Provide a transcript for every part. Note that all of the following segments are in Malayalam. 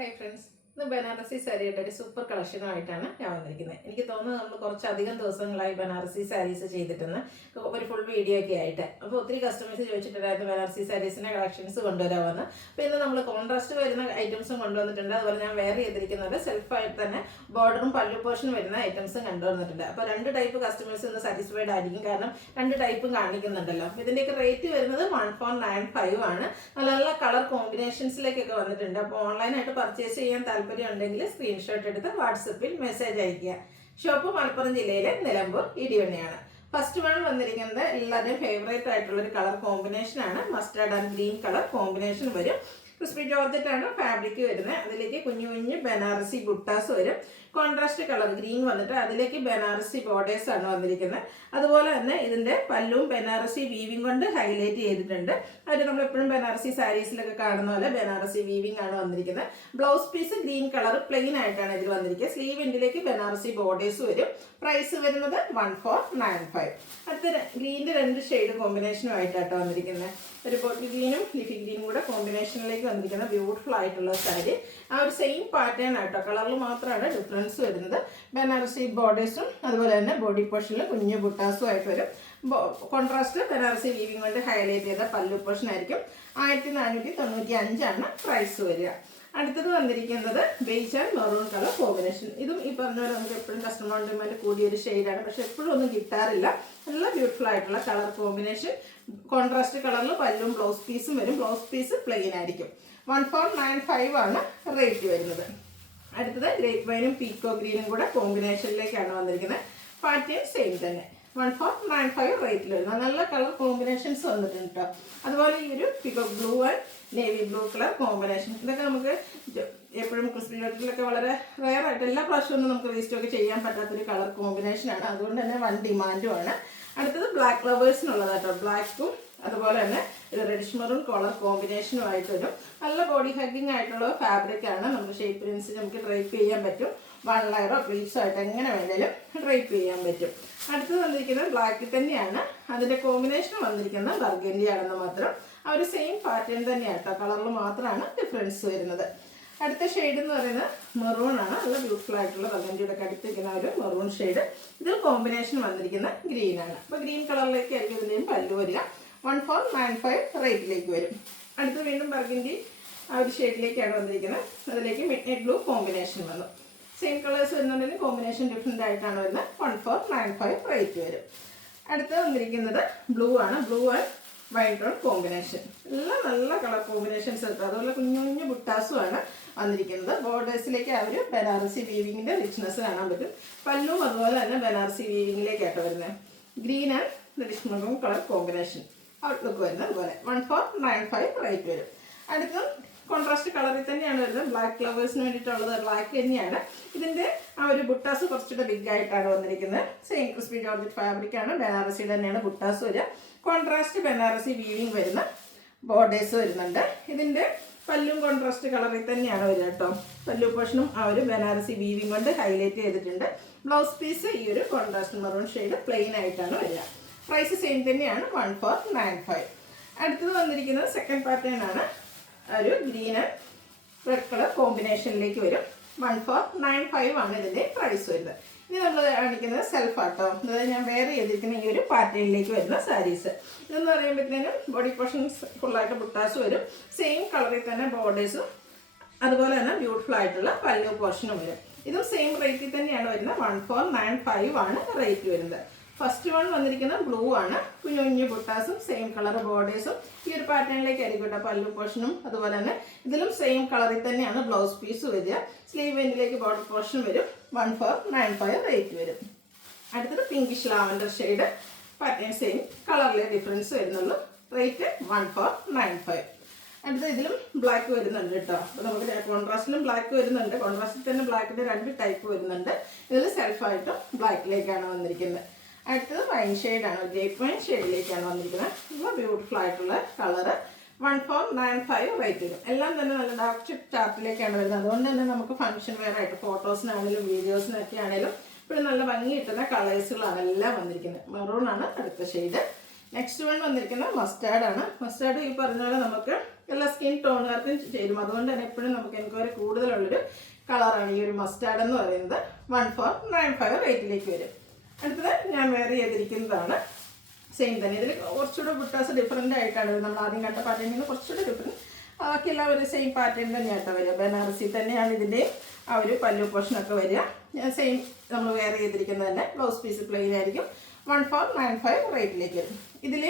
ഹായ് ഫ്രണ്ട്സ്, ഇന്ന് ബനാറസി സാരിയുടെ ഒരു സൂപ്പർ കളക്ഷനുമായിട്ടാണ് ഞാൻ വന്നിരിക്കുന്നത്. എനിക്ക് തോന്നുന്നു നമ്മൾ കുറച്ചധികം ദിവസങ്ങളായി ബനാറസി സാരീസ് ചെയ്തിട്ടെന്ന് ഒരു ഫുൾ വീഡിയോ ഒക്കെ ആയിട്ട്. അപ്പോൾ ഒത്തിരി കസ്റ്റമേഴ്സ് ചോദിച്ചിട്ടുണ്ടായിരുന്നു ബനാറസി സാരീസിൻ്റെ കളക്ഷൻസ് കൊണ്ടുവരാമെന്ന്. അപ്പോൾ ഇന്ന് നമ്മൾ കോൺട്രാസ്റ്റ് വരുന്ന ഐറ്റംസും കൊണ്ടുവന്നിട്ടുണ്ട്. അതുപോലെ ഞാൻ വെയർ ചെയ്തിരിക്കുന്നത് സെൽഫായിട്ട് തന്നെ ബോർഡറും പല്ലു പോർഷനും വരുന്ന ഐറ്റംസും കൊണ്ടുവന്നിട്ടുണ്ട്. അപ്പോൾ രണ്ട് ടൈപ്പ് കസ്റ്റമേഴ്സ് ഇന്ന് സാറ്റിസ്ഫൈഡ് ആയിരിക്കും, കാരണം രണ്ട് ടൈപ്പും കാണിക്കുന്നുണ്ടല്ലോ. അപ്പോൾ ഇതിൻ്റെയൊക്കെ റേറ്റ് വരുന്നത് 1495 ആണ്. നല്ല നല്ല കളർ കോമ്പിനേഷൻസിലേക്കൊക്കെ വന്നിട്ടുണ്ട്. അപ്പോൾ ഓൺലൈനായിട്ട് പർച്ചേസ് ചെയ്യാൻ താല്പര്യം ഉണ്ടെങ്കിൽ സ്ക്രീൻഷോട്ട് എടുത്ത് വാട്സപ്പിൽ മെസ്സേജ് അയയ്ക്കുക. ഷോപ്പ് മലപ്പുറം ജില്ലയിലെ നിലമ്പൂർ ഇടിവണ്ണയാണ്. ഫസ്റ്റ് വൺ വന്നിരിക്കുന്നത് എല്ലാവരുടെയും ഫേവറേറ്റ് ആയിട്ടുള്ള ഒരു കളർ കോമ്പിനേഷൻ ആണ്. Mustard and green colour combination വരും. ക്രിസ്പി ജോർജറ്റ് ആണ് ഫാബ്രിക് വരുന്നത്. അതിലേക്ക് കുഞ്ഞു കുഞ്ഞു ബനാറസി ബുട്ടാസ് വരും. കോൺട്രാസ്റ്റ് കളർ ഗ്രീൻ വന്നിട്ട് അതിലേക്ക് ബനാറസി ബോർഡേഴ്സ് ആണ് വന്നിരിക്കുന്നത്. അതുപോലെ തന്നെ ഇതിൻ്റെ പല്ലും ബനാറസി വീവിംഗ് കൊണ്ട് ഹൈലൈറ്റ് ചെയ്തിട്ടുണ്ട്. അവർ നമ്മളെപ്പോഴും ബനാറസി സാരീസിലൊക്കെ കാണുന്ന പോലെ ബനാറസി വീവിംഗ് ആണ് വന്നിരിക്കുന്നത്. Blouse piece green colour plain ആയിട്ടാണ് ഇതിൽ വന്നിരിക്കുന്നത്. സ്ലീവ് എൻഡിലേക്ക് ബനാറസി ബോർഡേഴ്സ് വരും. പ്രൈസ് വരുന്നത് 1495. അടുത്ത ഗ്രീനിൻ്റെ രണ്ട് ഷെയ്ഡ് കോമ്പിനേഷനുമായിട്ടാണ് വന്നിരിക്കുന്നത്. ഒരു ബോട്ടിൽ ഗ്രീനും ലിഫി ഗ്രീനും കൂടെ കോമ്പിനേഷനിലേക്ക് വന്നിരിക്കുന്ന ബ്യൂട്ടിഫുൾ ആയിട്ടുള്ള സാരി. ആ ഒരു സെയിം പാറ്റേൺ ആയിട്ടോ, കളറിൽ മാത്രമാണ് ഡിഫറൻസ് വരുന്നത്. ബനാറസി ബോർഡേഴ്സും അതുപോലെ തന്നെ ബോഡി പോർഷനിൽ കുഞ്ഞു ബുട്ടാസും ആയിട്ട് വരും. കോൺട്രാസ്റ്റ് ബനാറസി വീവിംഗ് കൊണ്ട് ഹൈലൈറ്റ് ചെയ്ത പല്ലു പോർഷൻ ആയിരിക്കും. 1495 ആണ് പ്രൈസ് വരിക. അടുത്തത് വന്നിരിക്കുന്നത് beige and maroon colour combination. ഇതും ഈ പറഞ്ഞ പോലെ നമുക്ക് എപ്പോഴും കസ്റ്റമർ ഡിമാൻഡ് കൂടിയൊരു ഷെയ്ഡാണ്, പക്ഷെ എപ്പോഴും ഒന്നും കിട്ടാറില്ല. നല്ല ബ്യൂട്ടിഫുൾ ആയിട്ടുള്ള കളർ കോമ്പിനേഷൻ. കോൺട്രാസ്റ്റ് കളറിൽ പല്ലും ബ്ലൗസ് പീസും വരും. ബ്ലൗസ് പീസ് പ്ലെയിൻ ആയിരിക്കും. 1495 ആണ് റേറ്റ് വരുന്നത്. അടുത്തത് ഗ്രേപ്പ് വൈനും പീക്കോ ഗ്രീനും കൂടെ കോമ്പിനേഷനിലേക്കാണ് വന്നിരിക്കുന്നത്. പാറ്റേൺ സെയിം തന്നെ. 1495 റേറ്റിൽ വരുന്നത്. നല്ല കളർ കോമ്പിനേഷൻസ് വന്നിട്ടുണ്ട് കേട്ടോ. അതുപോലെ ഈ ഒരു പീക്കോ blue and navy blue colour combination, ഇതൊക്കെ നമുക്ക് എപ്പോഴും ക്രിസ്പി ജോർജറ്റിലൊക്കെ വളരെ റെയർ ആയിട്ട് എല്ലാ പ്രാവശ്യമൊന്നും നമുക്ക് റീസ്റ്റോക്ക് ചെയ്യാൻ പറ്റാത്തൊരു കളർ കോമ്പിനേഷനാണ്. അതുകൊണ്ട് തന്നെ വൺ ഡിമാൻഡുമാണ്. അടുത്തത് ബ്ലാക്ക് ലവേഴ്സിനുള്ളത് കേട്ടോ. ബ്ലാക്കും അതുപോലെ തന്നെ ഇത് റെഡിഷ് മെറൂൺ കളർ കോമ്പിനേഷനുമായിട്ട് വരും. നല്ല ബോഡി ഹഗ്ഗിങ് ആയിട്ടുള്ള ഫാബ്രിക് ആണ്. നമുക്ക് ഷേപ്പിനനുസരിച്ച് നമുക്ക് ഡ്രൈപ്പ് ചെയ്യാൻ പറ്റും. വൺ ലെയറോ പ്ലീറ്റ്സോ ആയിട്ട് എങ്ങനെ വേണേലും ഡ്രൈപ്പ് ചെയ്യാൻ പറ്റും. അടുത്തത് വന്നിരിക്കുന്നത് ബ്ലാക്കിൽ തന്നെയാണ്. അതിൻ്റെ കോമ്പിനേഷൻ വന്നിരിക്കുന്നത് ബർഗൻഡി ആണെന്ന് മാത്രം. ആ ഒരു സെയിം പാറ്റേൺ തന്നെയാണ് കേട്ടോ, കളറിൽ മാത്രമാണ് ഡിഫറൻസ് വരുന്നത്. അടുത്ത ഷെയ്ഡ് എന്ന് പറയുന്നത് മെറൂൺ ആണ്. നല്ല ബ്യൂട്ടിഫുൾ ആയിട്ടുള്ള ബർഗൻഡിയുടെ അടുത്തിരിക്കുന്ന ഒരു മെറൂൺ ഷെയ്ഡ്. ഇതിൽ കോമ്പിനേഷൻ വന്നിരിക്കുന്ന ഗ്രീൻ ആണ്. അപ്പോൾ ഗ്രീൻ കളറിലേക്ക് ആയിരിക്കും ഇതിൻ്റെയും പല്ലു വരിക. 1495 റേറ്റിലേക്ക് വരും. അടുത്ത് വീണ്ടും ബർഗൻഡി ആ ഒരു ഷെയ്ഡിലേക്കാണ് വന്നിരിക്കുന്നത്. അതിലേക്ക് മിഡ് നൈറ്റ് ബ്ലൂ കോമ്പിനേഷൻ വന്നു. സെയിം കളേഴ്സ് വരുന്നുണ്ടെങ്കിൽ കോമ്പിനേഷൻ ഡിഫറെൻ്റ് ആയിട്ടാണ് വരുന്നത്. 1495 റേറ്റ് വരും. അടുത്ത് വന്നിരിക്കുന്നത് ബ്ലൂ ആണ്. Blue and wine tone combination. എല്ലാം നല്ല കളർ കോമ്പിനേഷൻസ് കിട്ടും. അതുപോലെ കുഞ്ഞു കുഞ്ഞു ബുട്ടാസുമാണ് വന്നിരിക്കുന്നത്. ബോർഡേഴ്സിലേക്ക് ആ ഒരു ബനാറസി വീവിങ്ങിൻ്റെ റിച്ച്നെസ് കാണാൻ പറ്റും. പല്ലും അതുപോലെ തന്നെ ബനാറസി വീവിങ്ങിലേക്കായിട്ട് വരുന്നത്. Green and reddish maroon colour combination outlook വരുന്നത്. അതുപോലെ 1495 റേറ്റ് വരും. അടുത്തും കോൺട്രാസ്റ്റ് കളറിൽ തന്നെയാണ് വരുന്നത്. ബ്ലാക്ക് ലവേഴ്സിന് വേണ്ടിയിട്ടുള്ളത് ബ്ലാക്ക് തന്നെയാണ്. ഇതിൻ്റെ ആ ഒരു ബുട്ടാസ് കുറച്ചുകൂടെ ബിഗ് ആയിട്ടാണ് വന്നിരിക്കുന്നത്. സെയിം ക്രിസ്പി ജോർജറ്റ് ഫാബ്രിക് ആണ്. ബനാറസിയുടെ തന്നെയാണ് ബുട്ടാസ് വരിക. കോൺട്രാസ്റ്റ് ബനാറസി വീവിങ് വരുന്ന ബോർഡേഴ്സ് വരുന്നുണ്ട്. ഇതിൻ്റെ പല്ലും കോൺട്രാസ്റ്റ് കളറിൽ തന്നെയാണ് വരിക കേട്ടോ. പല്ലു പോർഷനും ആ ഒരു ബനാറസി വീവിങ് കൊണ്ട് ഹൈലൈറ്റ് ചെയ്തിട്ടുണ്ട്. ബ്ലൗസ് പീസ് ഈ ഒരു കോൺട്രാസ്റ്റ് മെറൂൺ ഷെയ്ഡ് പ്ലെയിൻ ആയിട്ടാണ് വരിക. പ്രൈസ് സെയിം തന്നെയാണ് 1495. അടുത്തത് വന്നിരിക്കുന്നത് സെക്കൻഡ് പാറ്റേൺ ആണ്. ഒരു ഗ്രീൻ ആൻഡ് റെഡ് കളർ കോമ്പിനേഷനിലേക്ക് വരും. 1495 ആണ് ഇതിൻ്റെ പ്രൈസ് വരുന്നത്. ഇനി നമ്മൾ കാണിക്കുന്നത് സെൽഫ് ആട്ടോ. അതായത് ഞാൻ വെയർ ചെയ്തിരിക്കുന്ന ഈ ഒരു പാറ്റേണിലേക്ക് വരുന്ന സാരീസ്. ഇതെന്ന് പറയുമ്പോഴത്തേനും ബോഡി പോർഷൻസ് ഫുള്ളായിട്ട് ബുട്ടാസ് വരും. സെയിം കളറിൽ തന്നെ ബോർഡേഴ്സും അതുപോലെ തന്നെ ബ്യൂട്ടിഫുൾ ആയിട്ടുള്ള പല്ലു പോർഷനും വരും. ഇതും സെയിം റേറ്റിൽ തന്നെയാണ് വരുന്നത്. 1495 ആണ് റേറ്റ് വരുന്നത്. ഫസ്റ്റ് വൺ വന്നിരിക്കുന്നത് ബ്ലൂ ആണ്. കുഞ്ഞു കുഞ്ഞു ബുട്ടാസും സെയിം കളർ ബോർഡേഴ്സും ഈ ഒരു പാറ്റേണിലേക്ക് ആയിരിക്കും കേട്ടോ. പല്ലു പോർഷനും അതുപോലെ തന്നെ ഇതിലും സെയിം കളറിൽ തന്നെയാണ് ബ്ലൗസ് പീസ് വരിക. സ്ലീവ് എൻഡിലേക്ക് ബോർഡർ പോർഷൻ വരും. 1495 റേറ്റ് വരും. അടുത്തത് pinkish lavender shade. Pattern same, കളറിലെ ഡിഫറൻസ് വരുന്നുള്ളൂ. റേറ്റ് 1495. അടുത്ത ഇതിലും ബ്ലാക്ക് വരുന്നുണ്ട് കേട്ടോ. അപ്പോൾ നമുക്ക് കോൺട്രാസ്റ്റിലും ബ്ലാക്ക് വരുന്നുണ്ട്. കോൺട്രാസ്റ്റിൽ തന്നെ ബ്ലാക്കിൻ്റെ രണ്ട് ടൈപ്പ് വരുന്നുണ്ട്. ഇതിൽ സെൽഫായിട്ടും ബ്ലാക്കിലേക്കാണ് വന്നിരിക്കുന്നത്. അടുത്തത് വൈൻ ഷെയ്ഡാണ്. ഗ്രേപ്പ് വൈൻ ഷെയ്ഡിലേക്കാണ് വന്നിരിക്കുന്നത്. നല്ല ബ്യൂട്ടിഫുൾ ആയിട്ടുള്ള കളറ്. 1495 റേറ്റ് വരും. എല്ലാം തന്നെ നല്ല ഡാർക്ക് ചാർട്ടിലേക്കാണ് വരുന്നത്. അതുകൊണ്ട് തന്നെ നമുക്ക് ഫംഗ്ഷൻ വെയർ ആയിട്ട് ഫോട്ടോസിനാണെങ്കിലും വീഡിയോസിനൊക്കെ ആണെങ്കിലും ഇപ്പോഴും നല്ല ഭംഗി കിട്ടുന്ന കളേഴ്സുകളാണ് എല്ലാം വന്നിരിക്കുന്നത്. മെറൂൺ ആണ് അടുത്ത ഷെയ്ഡ്. നെക്സ്റ്റ് വൺ വന്നിരിക്കുന്നത് മസ്റ്റാർഡാണ്. മസ്റ്റാർഡ് ഈ പറഞ്ഞ പോലെ നമുക്ക് എല്ലാ സ്കിൻ ടോണുകാർക്കും ചേരും. അതുകൊണ്ട് തന്നെ എപ്പോഴും നമുക്ക് എൻക്വയറി കൂടുതലുള്ളൊരു കളറാണ് ഈ ഒരു മസ്റ്റാർഡ് എന്ന് പറയുന്നത്. 1495 റേറ്റിലേക്ക് വരും. അടുത്തത് ഞാൻ വെയർ ചെയ്തിരിക്കുന്നതാണ്. സെയിം തന്നെ, ഇതിൽ കുറച്ചുകൂടെ ബുട്ടാസ് ഡിഫറെൻ്റ് ആയിട്ടാണ് നമ്മൾ ആദ്യം കണ്ട പാറ്റേണിൽ നിന്ന് കുറച്ചുകൂടെ ഡിഫറെൻറ്റ്. ബാക്കിയെല്ലാം ഒരു സെയിം പാറ്റേൺ തന്നെയായിട്ട് വരിക. ബനാറസി തന്നെയാണ് ഇതിൻ്റെ ആ ഒരു പല്ലു പോർഷനൊക്കെ വരിക. സെയിം നമ്മൾ വെയർ ചെയ്തിരിക്കുന്നത് തന്നെ. ബ്ലൗസ് പീസ് പ്ലെയിൻ ആയിരിക്കും. 1495 റേറ്റിലേക്ക് വരും. ഇതിൽ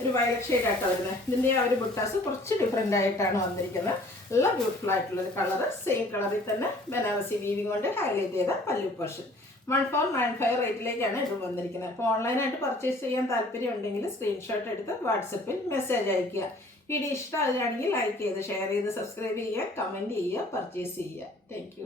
ഒരു വയലറ്റ് ഷെയ്ഡായിട്ടാണ് വരുന്നത്. ഇതിൻ്റെ ആ ഒരു ബുട്ടാസ് കുറച്ച് ഡിഫറെൻ്റ് ആയിട്ടാണ് വന്നിരിക്കുന്നത്. നല്ല ബ്യൂട്ടിഫുൾ ആയിട്ടുള്ളൊരു കളറ്. സെയിം കളറിൽ തന്നെ ബനാറസി വീവിങ് കൊണ്ട് ഹൈലൈറ്റ് ചെയ്ത പല്ലു പോർഷൻ. 1495 റേറ്റിലേക്കാണ് ഇത് വന്നിരിക്കുന്നത്. അപ്പോൾ ഓൺലൈനായിട്ട് പർച്ചേസ് ചെയ്യാൻ താല്പര്യം ഉണ്ടെങ്കിൽ സ്ക്രീൻഷോട്ട് എടുത്ത് വാട്സപ്പിൽ മെസ്സേജ് അയയ്ക്കുക. വീഡിയോ ഇഷ്ടമാകുകയാണെങ്കിൽ ലൈക്ക് ചെയ്ത് ഷെയർ ചെയ്ത് സബ്സ്ക്രൈബ് ചെയ്യുക, കമൻറ്റ് ചെയ്യുക, പർച്ചേസ് ചെയ്യുക. താങ്ക്